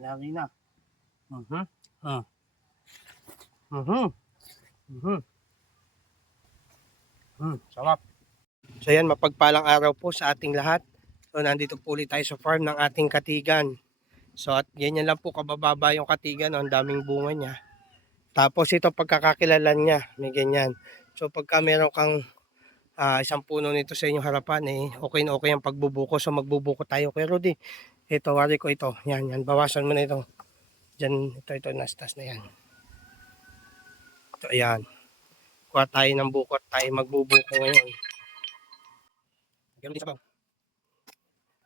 Yari na. Mhm. Ah. Mhm. Mhm. Sarap. So yan, mapagpalang araw po sa ating lahat. So nandito po ulit tayo sa farm ng ating katigan. So at ganyan lang po kabababa yung katigan, ang daming bunga niya. Tapos ito pagkakakilalan niya, may ganyan. So pagka meron kang isang puno nito sa inyong harapan, okay na okay ang pagbubuko. So magbubuko tayo kay Rudy. Ito, wari ko ito. Yan, yan. Bawasan mo na ito. Diyan, ito, nastas na yan. Ito, ayan. Kuha tayo ng buko at tayo magbubuko ngayon. Ganun din sabaw.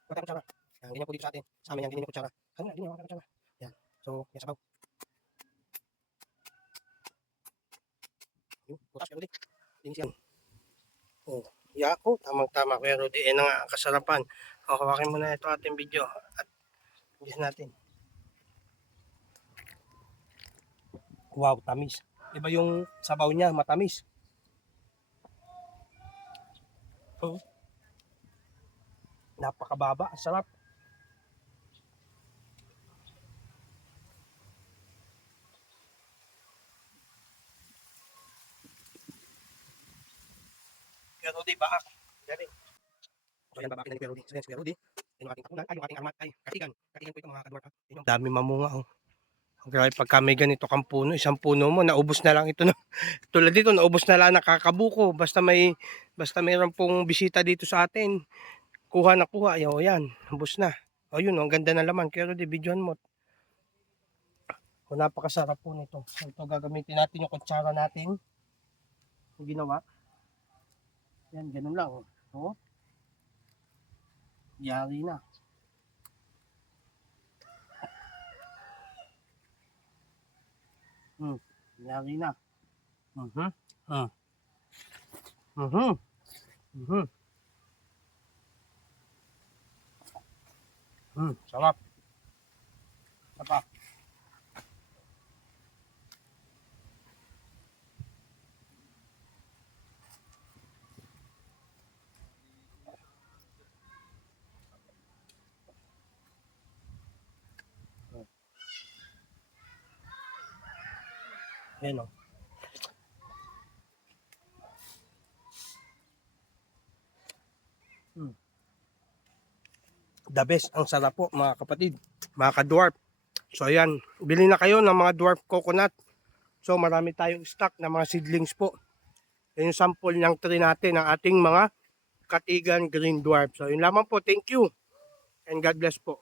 Kuha tayo kutsara. Yan, ganyan po dito sa atin. Sa amin yan, ganyan yung kutsara. Ano na, ganyan yung kutsara. Yan. So, yan sabaw. Butas, Kuya Rudy. Linis yan. Oh, yako, tamang-tama Kuya Rudy. Yan ang kasarapan. O, hawakin mo na ito ating video. At linis natin. Wow, tamis. Iba yung sabaw niya, matamis. Oh. Napakababa, ang sarap. Kuya Rudy, baak. Galing. So yan, babakin na ni Kuya Rudy. So yan si Kuya Rudy. Yung ating kapunan, ay yung ating armat, ay katigan. Katigan po ito mga kadwarf. Dami mamunga, oh. Grabe, pagka may ganito kang puno, isang puno mo, naubos na lang ito. Tulad dito, naubos na lang nakakabuko. Basta mayroon pong bisita dito sa atin. Kuha na kuha. Ayo, yan, ubos na. O yun, ang ganda ng laman. Kaya Rudy, videohan mo. O, napakasarap po nito. So, ito gagamitin natin yung kutsara natin. Yung ginawa. Yan, ganun lang. O. Yari na. Yari na. Mhm. Mhm. Mhm. Sarap. Sapa. Ayan o. The best. Ang sarap po mga kapatid. Mga ka-dwarf. So ayan. Bili na kayo ng mga dwarf coconut. So marami tayong stock na mga seedlings po. Yan yung sample ng tree natin ng ating mga katigan green dwarf. So yun lamang po. Thank you. And God bless po.